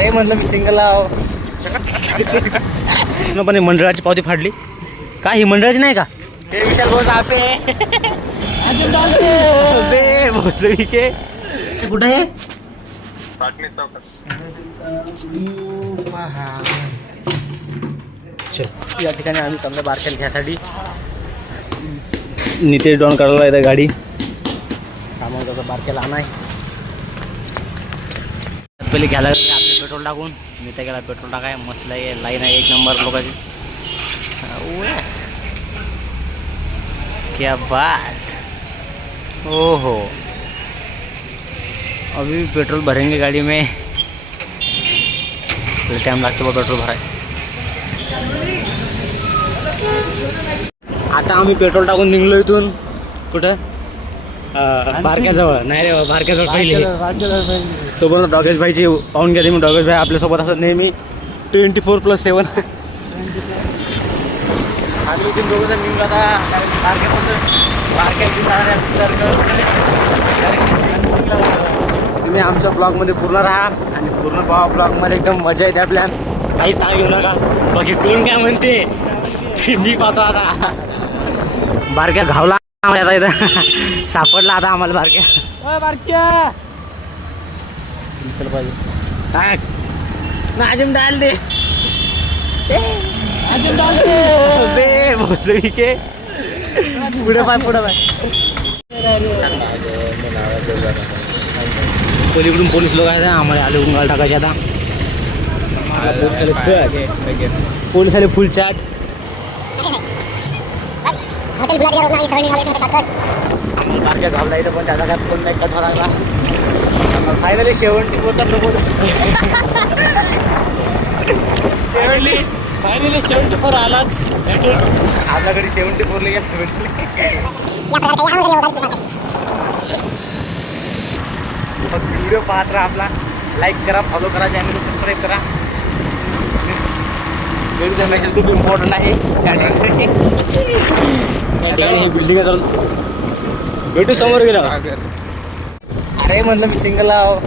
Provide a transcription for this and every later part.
अरे म्हणलं मी सिंगल आहो. पण ही मंडळाची पावती फाडली. का ही मंडळाची नाही का? हे विशाल बोस आपे बे भोसडी के कुठं आहे? चल या ठिकाणी आम्ही समजा बारकेल घ्यासाठी. नितेश डॉन काढला आहे गाडी. सामान त्याचा बारकेला आणाय. पहिले घ्यायला पेट्रोल टाकून. मी त्या गेला पेट्रोल टाकाय. मस्त लाईन लाईन आहे एक नंबर लोकांची. क्या बात. ओ हो अभी पेट्रोल भरेंगे गाड़ी में. टाइम लागतो बा पेट्रोल भराय. आता आम्ही पेट्रोल टाकून निघलो इथून. कुठं? बारक्याजवळ. नाही रे बारक्याजवळ पहिले. सोबत डॉगेश भाईची पाहून घ्या मी डॉगेश भाई आपल्यासोबत असत नेहमी. Twenty four plus seven. आम्ही इथे दोघं आता तुम्ही आमच्या ब्लॉगमध्ये पूर्ण राहा आणि पूर्ण ब्लॉगमध्ये. एकदम मजा येते आपल्या. काही ताण घेऊ नका. बाकी कोण काय म्हणते? ते मी पाहतो आता. बारक्या घावला आता इथं. सापडला आता आम्हाला बारक्या. बारक्या. चल पाहिजे टाक ना अजून डाल दे. अजून डाल दे. भोसडी के. पुढे पाय पुढे पाय. पलीकडून पोलीस लोक आहेत आम्हाला आले उंगाल टाकायचे आता. पोलीस आले फुल चाट हॉटेल पण त्याचा काय फोन नाही कट लागला फायनली शेवंती बोलतात लोक फायनली फायनली सेव्हन्टी फोर आलाच. भेटून. आपल्याकडे शेवंती आम्ही घरी वगैरे मग व्हिडिओ पाहत राहा आपला. लाईक करा फॉलो करा चॅनल सबस्क्राईब करा. व्हिडिओचा मेसेज खूप इम्पॉर्टंट आहे. त्या ठिकाणी बिल्डिंग भेटू समोर गेला अरे म्हणलं मी सिंगल आहो.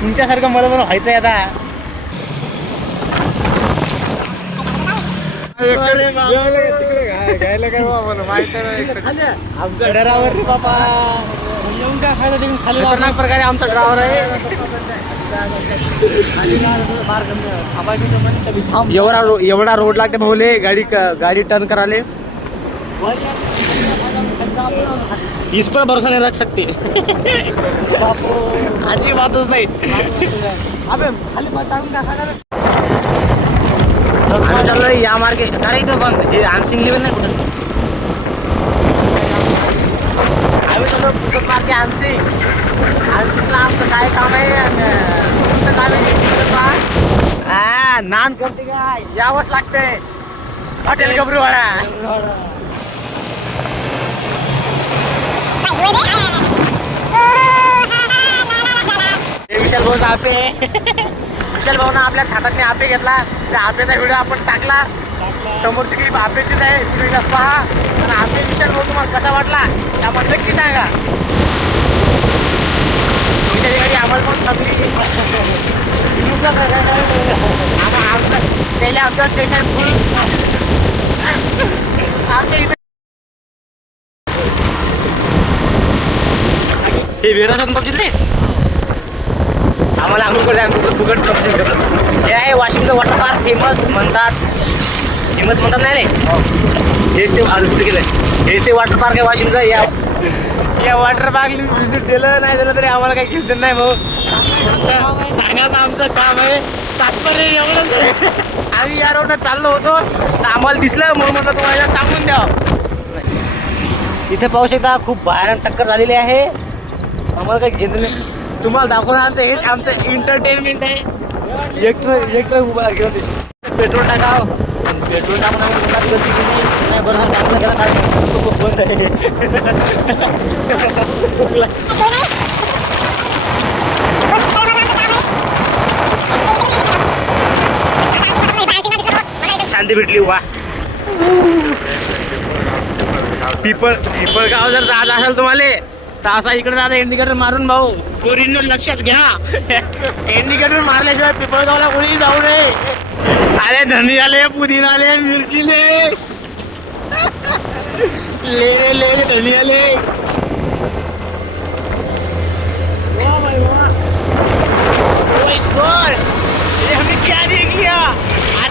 तुमच्यासारखं मला पण व्हायचं आहे आता आमचा ड्रायव्हर बाबा येऊन काय फायदा तिकडून खाली प्रकारे आमचा ड्रायव्हर आहे. एवढा रो एवढा रोड लागते भाऊले गाडी गाडी टर्न कराले इस पर भरोसा नहीं रख सकते अच्छी बातच नाही चाललंय या मार्गे काय इथं पण हे आनसिंग लेवल नाही कुठं? आम्ही पुसत मार्गे आणसी आनसिंगला आमचं काय काम आहे आणि काम आहे हा नान करते का? यावंच लागते हॉटेल गबरूवाडा. हे विशाल भाऊ आपे. विशाल भाऊनं आपल्या हातातने आपे घेतला. त्या आपेचा व्हिडिओ आपण टाकला. समोरची क्लिप आपेचीच आहे तिकडे पहा आणि आपे विशाल भाऊ तुम्हाला कसा वाटला? त्यामध्ये नक्की सांगा. तुमच्या ठिकाणी आम्हाला पण चांगली आम्हा- आमचं पहिल्या आमचं स्टेशन फुल आमच्या इथे हे विरासन बघितले? आम्हाला आंघोळ करते आम्ही फुकट फुकट करतो हे आहे वाशिमचं वॉटर पार्क फेमस म्हणतात. फेमस म्हणतात नाही रे हेच ते कुठे गेलं हेच ते वॉटर पार्क आहे वाशिमचं. या या वॉटर पार्कला व्हिजिट दिलं नाही दिलं तरी आम्हाला काही घेतलं नाही भाऊ. सांगायचं आमचं काम आहे. तात्पर्य एवढंच आहे. आम्ही या रोडनं चाललो होतो तर आम्हाला दिसलं म्हणून म्हटलं तुम्हाला सांगून द्यावं इथे पाहू शकता खूप भयानक टक्कर झालेली आहे. आम्हाला काही घेत नाही तुम्हाला दाखवणं आमचं हेच आमचं एंटरटेनमेंट आहे एक ट्रक एक ट्रक उभा. पेट्रोल टाकाव पेट्रोल टाकून आम्ही केली नाही बरं चांगलं काय बंद आहे. शांती भेटली वा पिपळ पिपळगाव जर जायचं असेल तुम्हाला तर असा इकडे जायचं इंडिकेटर मारून भाऊ. पोरींनो लक्षात घ्या. इंडिकेटर मारल्याशिवाय पिपळगावला कोणी जाऊ नये. अरे धनी आले पुदिना आले मिरचीले. ले रे ले रे धनी आले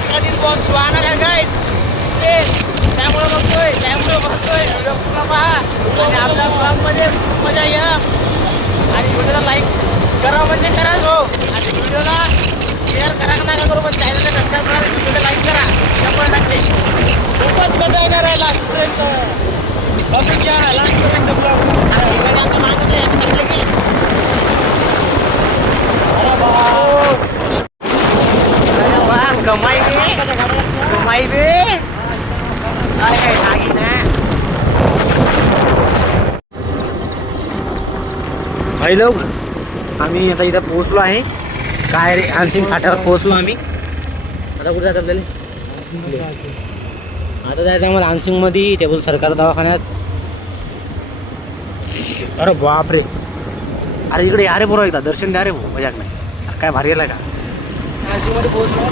क्या दिन बहुत सुहाना त्यामुळे बघतोय त्यामुळे बघतोय. पहा. आणि आपल्या ब्लॉगमध्ये खूप मजा या आणि व्हिडिओला लाईक करा म्हणजे करा हो आणि व्हिडिओला शेअर करा का नका करू पण चॅनलला सबस्क्राईब करा व्हिडिओला लाईक करा शंभर टक्के खूपच मजा येणार आहे लास्ट पर्यंत टॉपिक घ्या लास्ट पर्यंत ब्लॉग आणि ही गाडी आमच्या मागच आहे आम्ही सांगितलं की अरे वा कमाई बे कमाई बे अरे काय लागी ना हाय लोक आम्ही आता इथं पोहोचलो आहे. काय रे आणखी फाट्यावर पोहोचलो आम्ही. आता कुठे जातात आपल्याला? आता जायचं आम्हाला आणसिंगमध्ये ते बोल सरकार दवाखान्यात. अरे बापरे. अरे इकडे या रे बरोबर एकदा दर्शन द्या रे भाऊ मजाक नाही. काय भारी गेला का? नाशिकमध्ये पोहोचलो.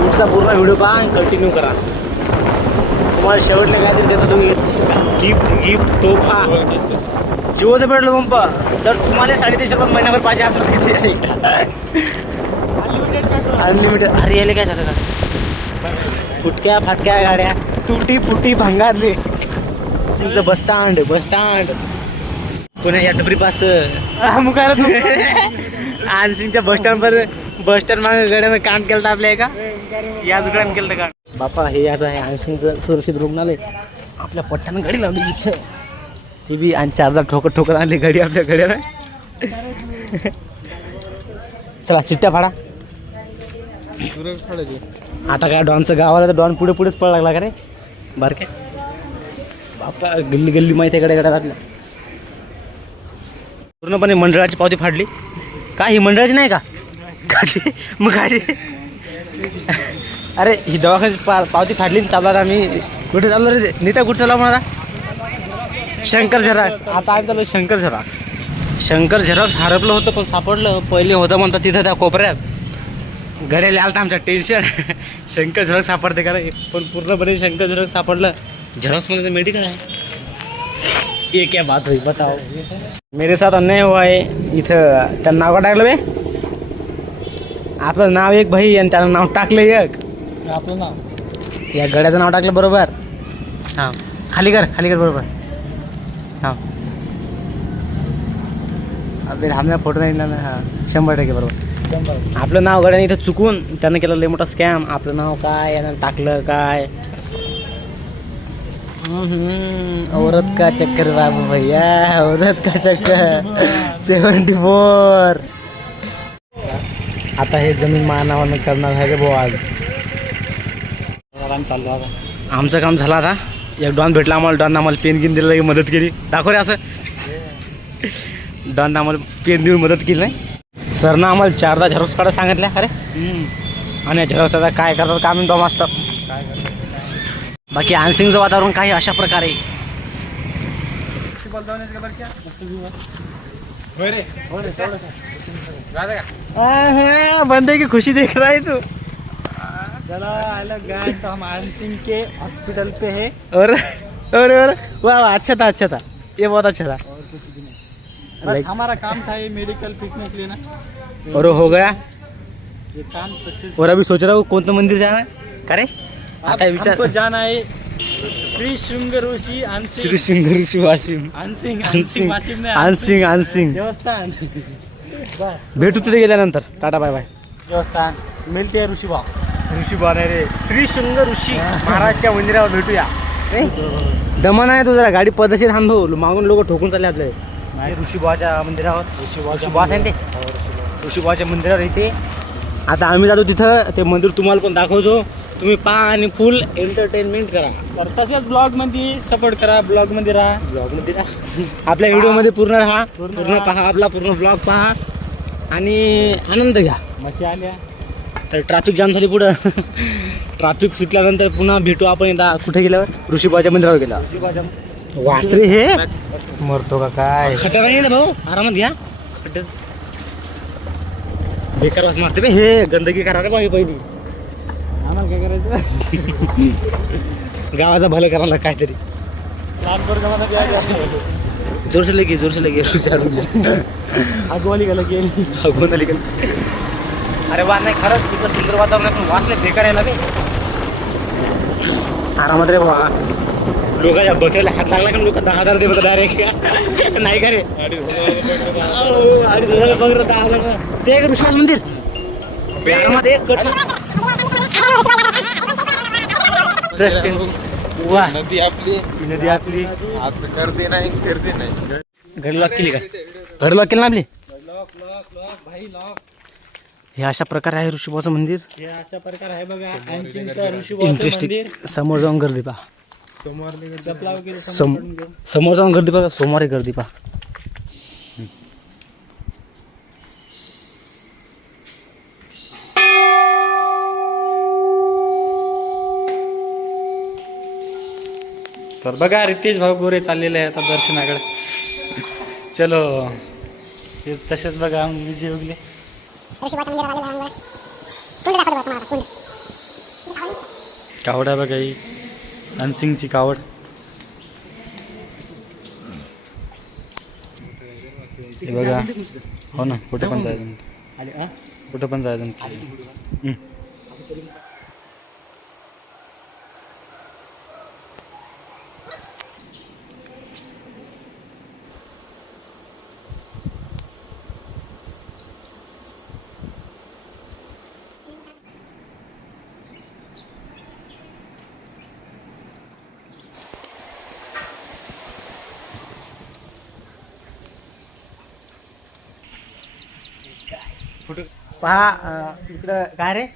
पुढचा पूर्ण व्हिडिओ पहा आणि कंटिन्यू करा. तुम्हाला शेवटले काहीतरी देतो तुम्ही गिफ्ट गिफ्ट तो पहा. जिओचं पेट्रोल पंप. जर तुम्हाला साडेतीनशे रुपये महिन्याभर पाहिजे तर तिथे एकदा अनलिमिटेड अरे याले काय झालं? का फुटक्या फाटक्या गाड्या. तुटी फुटी भांगारले तुमचं bus stand bus stand. Pune या डबरी पास आणसिंगच्या बस स्टँड पर बस स्टँड मागे गड्यानं काम केलं होतं आपल्या एका? याच गड्यानं केलं काम. बापा हे असं आहे आणसिंगचं सुरक्षित रुग्णालय. आपल्या पट्ट्यानं गाडी लावली इथं. ती बी आणि चारदा ठोकत ठोकत आणली गाडी आपल्या गड्यानं चला चिट्ट्या फाडा. आता काय डॉनचं गाव आलं तर डॉन पुढे पुढेच पळ लागला का रे? बारके. बापा गल्ली गल्ली माहिती आहे गड्या आपल्या? पूर्णपणे मंडळाची पावती फाडली. का ही मंडळाची नाही का? काही मग काची अरे ही दवाखान्याची पा पावती फाडली चालला आम्ही. कुठे चाललो रे? नीता कुठं चालला मला शंकर झेरॉक्स आता आम्ही चाललो शंकर झेरॉक्स शंकर झेरॉक्स हरपलं होतं पण सापडलं. पहिले होतं म्हणतात तिथं त्या कोपऱ्यात. गड्याला आलं आमचं टेन्शन शंकर झेरॉक्स सापडते का पण पूर्णपणे शंकर झेरॉक्स सापडलं. झेरॉक्समध्ये तर मेडिकल आहे. ये क्या बात हुई बताओ. मेरे साथ अन्याय हुआ आहे इथं त्यांना नाव का टाकलं बे? आपलं नाव एक भाई आणि त्यानं नाव टाकलं एक. आपलं नाव? या गड्याचं नाव टाकलं बरोबर. हां. खाली कर खाली कर बरोबर. हां. आपले थांबण्या फोटो नाही ना. हां. शंभर टक्के बरोबर. शंभर. आपलं नाव गड्याने इथं चुकून त्यानं केलं लय मोठा स्कॅम आपलं नाव काय यानं टाकलं काय? हम्म, औरत का चक्कर बाबू भैया? औरत का चक्कर? सेवन्टी फोर आता हे जमीन मानावानं करणार आहे रे भाऊ आज. आराम चाललो आता. आमचं काम झालं आता? एक डॉन भेटला आम्हाला डॉन आम्हाला पेन घेऊन दिलं मदत केली. दाखव रे असं. डॉन आम्हाला पेन देऊन मदत केली नाही. सरनं आम्हाला चारदा झेरॉक्स काढा सांगितल्या अरे. आणि झेरॉक्स आता काय करतात काम डॉम करतो बाकी आनसिंगचं वातावरण काही अशा प्रकारे. बंदे की खुशी देख रहा है तू. तो हम सिंह के हॉस्पिटल पे है। और और और वाह वाह अच्छा था अच्छा था। ये बहुत अच्छा था। और कुछ भी नहीं। बस हमारा काम था ये मेडिकल फिटनेस लेना। और हो गया। ये काम सक्सेस और अभी सोच रहा हूँ कौन सा मंदिर जाना है? का आता हमको विचार। जाना है श्री श्रृंग ऋषि श्री सिंग ऋषि वासिम आनसिंग आनसिंग वाशिम ने आनसिंग आनसिंग देवस्थान। भेटू तिथे गेल्यानंतर टाटा बाय बाय देवस्थान। मिलते हैं ऋषि भाव ऋषी रे. श्री शृंग ऋषी. महाराजच्या मंदिरावर भेटूया. दमन आहे तू जरा. गाडी पदशीर थांबव. मागून लोक ठोकून चालले आपले. ऋषीबाच्या मंदिरावर. ऋषीबास आहे ना ते. ऋषीबाच्या मंदिरावर इथे आता आम्ही जातो तिथं. ते मंदिर तुम्हाला पण दाखवतो. तुम्ही पहा आणि फुल एंटरटेनमेंट करा. तर तसंच ब्लॉगमध्ये सपोर्ट करा. ब्लॉगमध्ये राहा. ब्लॉगमध्ये आपल्या व्हिडिओमध्ये पूर्ण राहा. पूर्ण राहा. पहा. आपला पूर्ण ब्लॉग पहा. आणि आनंद घ्या. मशी आल्या. तर ट्रॅफिक जाम झाली पुढं. ट्रॅफिक सुटल्यानंतर पुन्हा भेटू आपण एकदा. कुठे गेल्यावर? ऋषीबाच्या मंदिरावर गेला. वासरे हे? मरतो का काय? खड्डा नाही भाऊ? आरामात घ्या. खड्डा. बेकार वास मारते बे हे. गंदगी करा रे बाई पहिली. आम्हाला काय करायचं? गावाचा भलं करायला काहीतरी. लहान पोरगामध्ये द्यायचं जोर से लगे. जोर से लगे रुचा रुचा आगवाली गेलं अगोन आली का अरे वा नाही खरंच तिथं सुंदर वातावरण आहे पण वाचले बेकार आहे ना बे आरामात रे वा लोकांच्या बकऱ्याला हात लागला का? लोक दहा हजार दे डायरेक्ट नाही का रे? अडीच हजार बकरं दहा हजार ते एक विश्वास मंदिर. आरामात एक कट. Interesting. वा. नदी आपली. नदी आपली. आता गर्दी नाही गर्दी नाही. घडी लॉक केली का? घडी लॉक केली ना आपली? हे अशा प्रकारे आहे ऋषीबाचं मंदिर. हे अशा प्रकार आहे बघा. ऋषीबाचं इंटरेस्टिंग मंदिर. समोर जाऊन गर्दी पहा. चपला वगैरे सम समोर जाऊन गर्दी पहा. समोर आहे गर्दी पहा. तर बघा रितेश भाऊ गोरे चाललेले आहे आता दर्शनाकडे. चलो हे तसेच बघा विजय उगले कावड आहे बघा ही. अनसिंगची कावड. हे बघा. हो ना कुठे पण जायचं. कुठं पण जायचं. पहा अं, इकडं काय रे?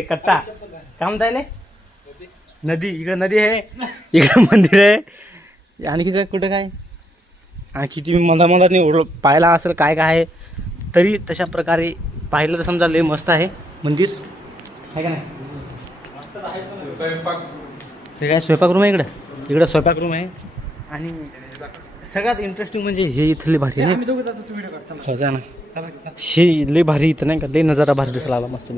कट्टा. येईल हे? नदी. इकडं नदी आहे. इकडं मंदिर आहे. आणखी काय कुठं काय? आणखी तुम्ही मधा मधात नाही ओढ पाहायला असेल काय काय आहे. तरी तशा प्रकारे पाहिलं तर समजा लय मस्त आहे. मंदिर. आहे का नाही? हे काय स्वयंपाक रूम आहे इकडं? इकडं स्वयंपाक रूम आहे. आणि सगळ्यात इंटरेस्टिंग म्हणजे हे इथले आहे ना हो जा ना. हे लय भारी इथं नाही का? लय नजारा भारी दिसायला आला मस्त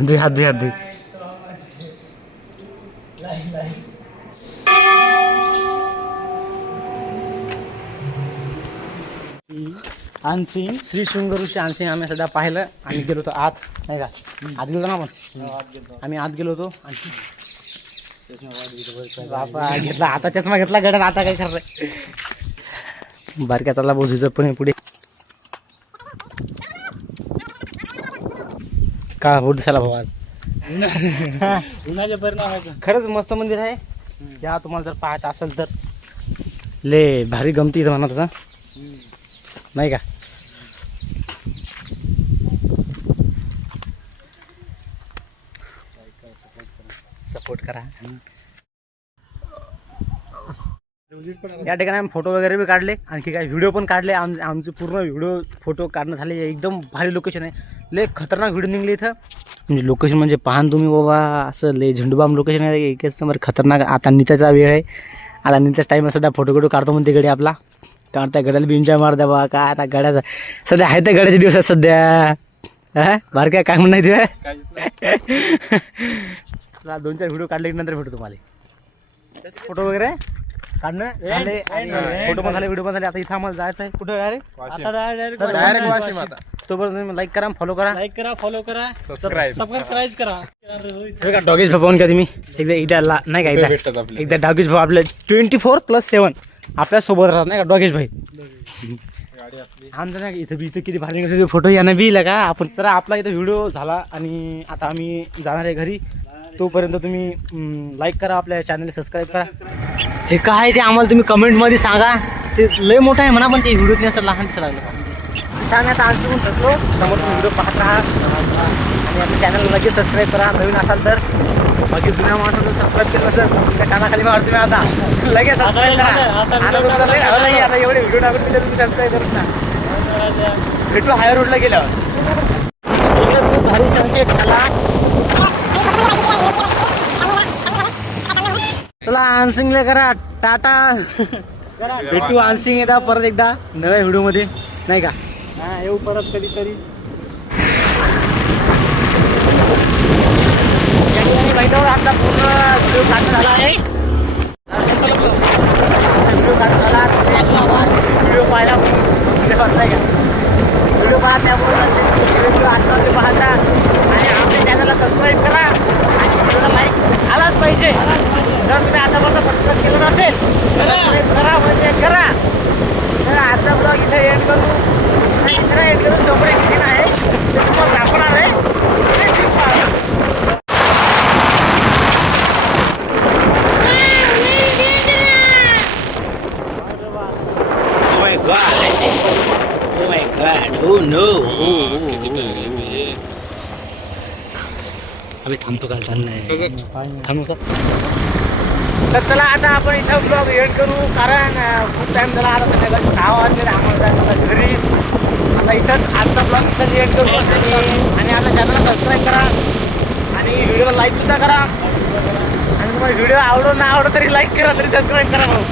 दे हात दे हात दे. अनसिंग श्री आणसिंग आम्ही सध्या पाहिलं आणि गेलो होतो आत नाही का? आत गेलो ना आपण? आम्ही आत गेलो होतो आणि बापा घेतला. आता चष्मा घेतला गडन आता काय करणार बारक्या चालला बोसूचं पण पुढे. का बोट दिसायला भाऊ आज. उन्हाच्या परिणाम आहे का? खरंच मस्त मंदिर आहे. या तुम्हाला जर पाहायचं असेल तर. ले भारी गमती इथं म्हणा तसा. नाही का सपोर्ट करा या ठिकाणी आम्ही फोटो वगैरे बी काढले आणखी काही व्हिडिओ पण काढले. आम आमचे पूर्ण व्हिडिओ फोटो काढणं झाले. एकदम भारी लोकेशन आहे. लय खतरनाक व्हिडिओ निघले इथं. म्हणजे लोकेशन म्हणजे पाहन तुम्ही बाबा असं लय झेंडूबाम लोकेशन आहे. एकच नंबर खतरनाक. आता नित्याचा वेळ आहे. आता नित्याच टाईम सध्या फोटो फोटो काढतो म्हणते गडी आपला. कारण त्या गड्याला बी एन्जॉय मार द्या बा काय आता गड्याचा सध्या आहे त्या गड्याचे दिवस आहेत सध्या. हा बार काय काय तुला दोन चार व्हिडिओ काढले की नंतर भेटू तुम्हाला. फोटो वगैरे? काढणं? झाले फोटो पण झाले व्हिडिओ पण झाले. आता इथं आम्हाला जायचं आहे? कुठं अरे आता डायरेक्ट डायरेक्ट वाशिम. आता. तोपर्यंत तुम्ही लाईक करा फॉलो करा. लाईक करा फॉलो करा. सबस्क्राईब सबस्क्राईब करा. डॉगेज भाऊ पाहून का तुम्ही? एकदा एकदा ला- नाही का एकदा. एकदा डॉगेज भाऊ आपले ट्वेंटी फोर प्लस सेवन आपल्यासोबत राहतात नाही का डॉगेश भाई? आमचं नाही का इथं बी इथं किती भारी फोटो यानं बी का? आपण तर आपला इथं व्हिडिओ झाला आणि आता आम्ही जाणार आहे घरी. तोपर्यंत तुम्ही लाईक करा आपल्या चॅनल सबस्क्राईब करा. हे काय ते आम्हाला तुम्ही कमेंटमध्ये सांगा. ते लय मोठं आहे म्हणा पण ते व्हिडिओत असं लहान दिसायला लागलं छान आता म्हणून थकलो समोर तुम्ही व्हिडिओ पाहत राहा. आणि आपल्या चॅनल लगेच सबस्क्राईब करा. नवीन असाल तर. बाकी जुन्या माणसाचं सबस्क्राईब केलं असेल त्या कानाखाली मारतो मी आता. लगेच सबस्क्राईब करा. नाही, आता एवढे व्हिडिओ टाकून दिले तुम्ही सबस्क्राईब करत ना भेटू हायर रोडला गेल्यावर. खूप भारी सनसेट झाला. चला आनसिंगले करा. टाटा. भेटू आनसिंग येतात परत एकदा. नव्या व्हिडिओमध्ये नाही का? हा येऊ परत कधीतरी. आपला पूर्ण व्हिडिओ झाला आहे व्हिडिओ काढणं झाला व्हिडिओ पाहायला बघताय का व्हिडिओ पाहा त्यामुळे व्हिडिओ आठवते पाहता आणि आपल्या चॅनलला सबस्क्राईब करा व्हिडिओला लाईक आलाच पाहिजे. जर तुम्ही आतापर्यंत सबस्क्राईब केलं नसेल करा. म्हणजे करा. तर आजचा ब्लॉग इथे एंड करू. दुसरा एंड करून सीन आहे ते तुम्हाला दाखवणार आहे ते scene पहा. Oh my god. Oh my god. Oh no. अबे थांबतो काल चाललंय थांबू का तर चला आता आपण इथं ब्लॉग एड करू कारण खूप टाइम झाला आता संध्याकाळी सहा वाजले आम्हाला जायचं घरी. आता इथंच आजचा ब्लॉग इथं एड करू. आणि आता चॅनलला सबस्क्राईब करा. आणि व्हिडिओला लाईक सुद्धा करा. आणि तुम्हाला व्हिडिओ आवडो ना आवडो तरी लाईक करा तरी सबस्क्राईब करा भाऊ.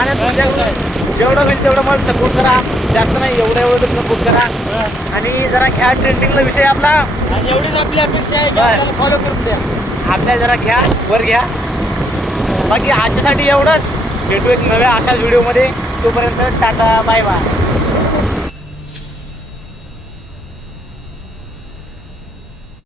आणि तुमच्याकडून जेवढं होईल तेवढं मला सपोर्ट करा. जास्त नाही एवढं एवढं तरी सपोर्ट करा. आणि जरा घ्या ट्रेंडिंगला विषय आपला. एवढीच आपली अपेक्षा आहे फॉलो करून द्या. आपल्या जरा घ्या वर घ्या. बाकी आजच्यासाठी एवढंच. भेटू एक नव्या अशाच व्हिडिओमध्ये तोपर्यंत टाटा बाय बाय